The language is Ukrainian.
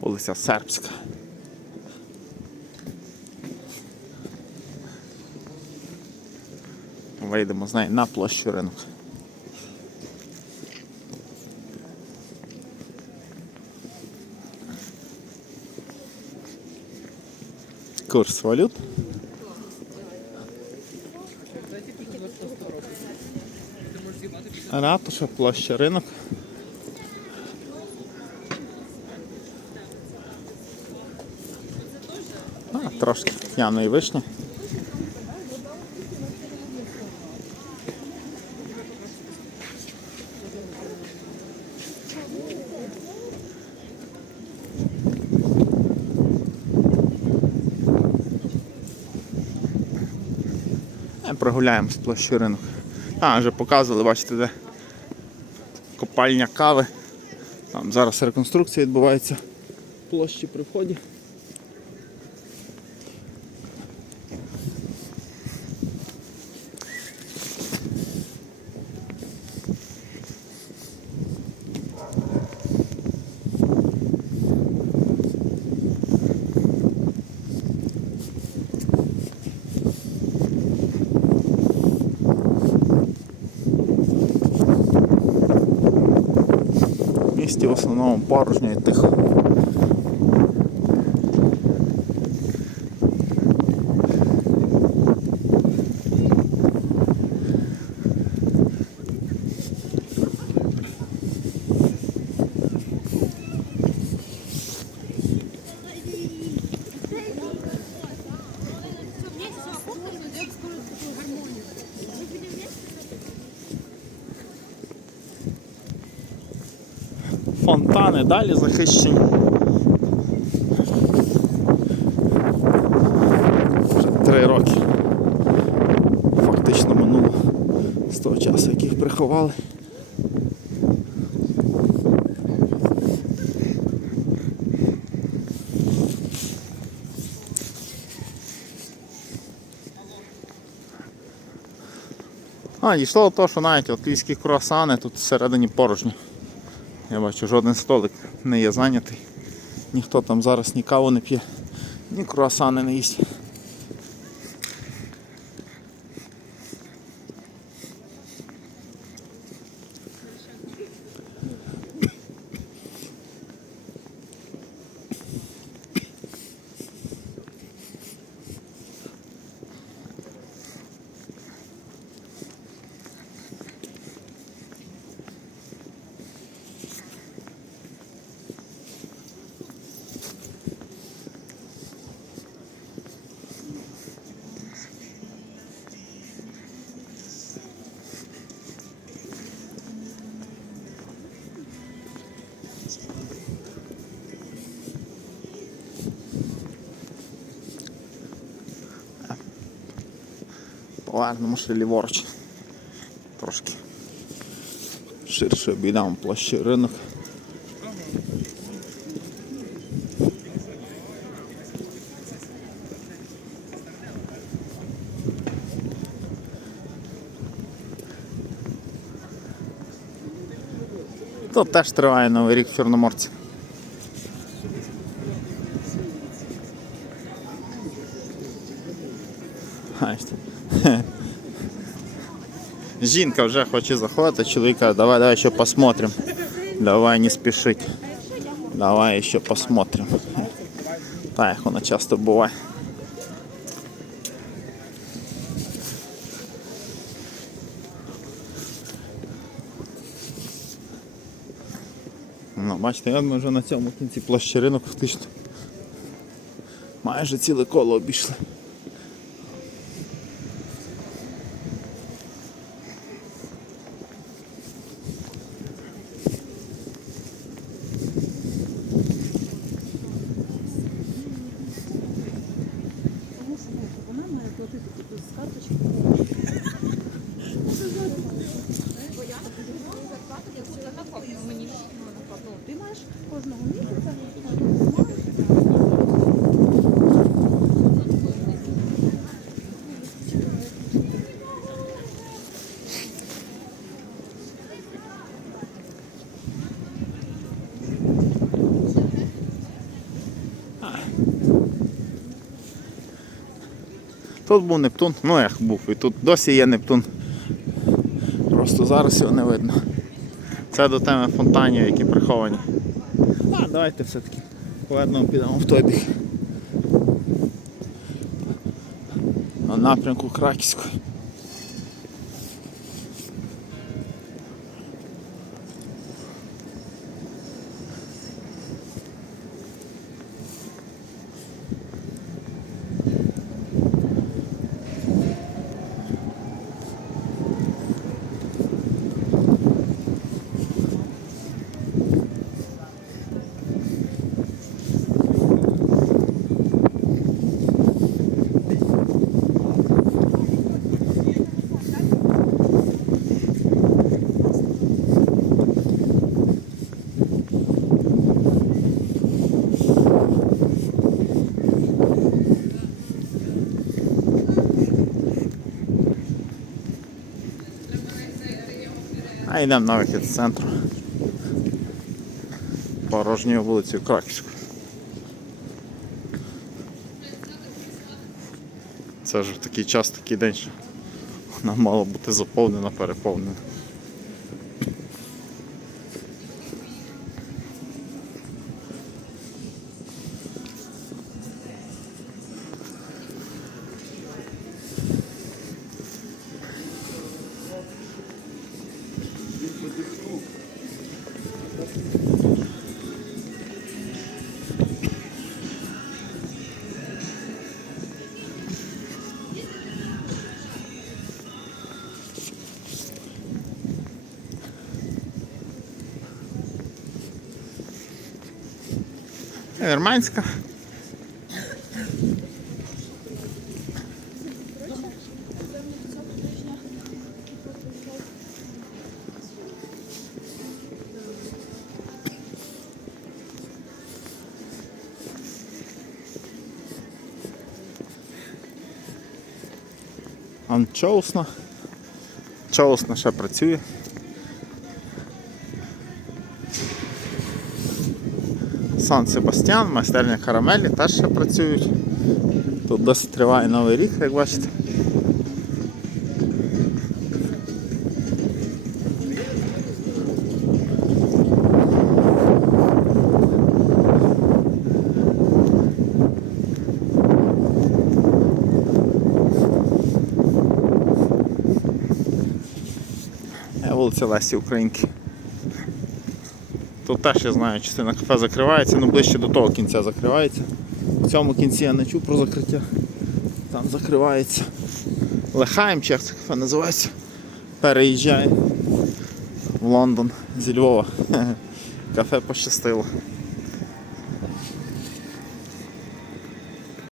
Вулиця Сербська. Вийдемо з неї на площу ринок. Курс валют. Ратуша, площа ринок. А, трошки п'яної вишні. Прогуляємо з площі ринок. А, вже показували, бачите, де копальня кави. Там зараз реконструкція відбувається площі при вході. В основному порожня і тихо. Фонтани далі захищені. Вже три роки. Фактично минуло з того часу, як їх приховали. А, дійшло до того, що навіть от львівські круасани тут всередині порожні. Я бачу, жоден столик не є зайнятий. Ніхто там зараз ні каву не п'є, ні круасани не їсть. Повернемо ще ліворуч. Трошки ширше обійдемо площі ринок. Тут теж триває новий рік в Чорноморці. Жінка вже хоче заходити, чоловік каже, давай, давай ще посмотрим. Давай не спішить. Давай ще посмотрим. Так, як воно часто буває. Ну, бачите, от ми вже на цьому кінці площі ринок фактично. Майже ціле коло обійшли. З карточки. Тут був Нептун, ну як був, і тут досі є Нептун. Просто зараз його не видно. Це до теми фонтанів, які приховані. А, давайте все-таки повернемо підемо в той бік. На напрямку Краківської. А йдемо на вихід з центру. Порожньою вулицею Краківською. Це в такий час, такий день, що вона мала бути заповнена, переповнена. Вірменська. Анчоусна. Чоусна ще працює. Сан Себастьян, майстерня карамелі теж ще працюють. Тут досить триває новий рік, як бачите. Е, Вулиця Лесі Українки. Тут теж я знаю, частина кафе закривається, ну ближче до того кінця закривається. В цьому кінці я не чув про закриття. Там закривається. Лехаєм, чи як це кафе називається. Переїжджає в Лондон зі Львова. Кафе пощастило.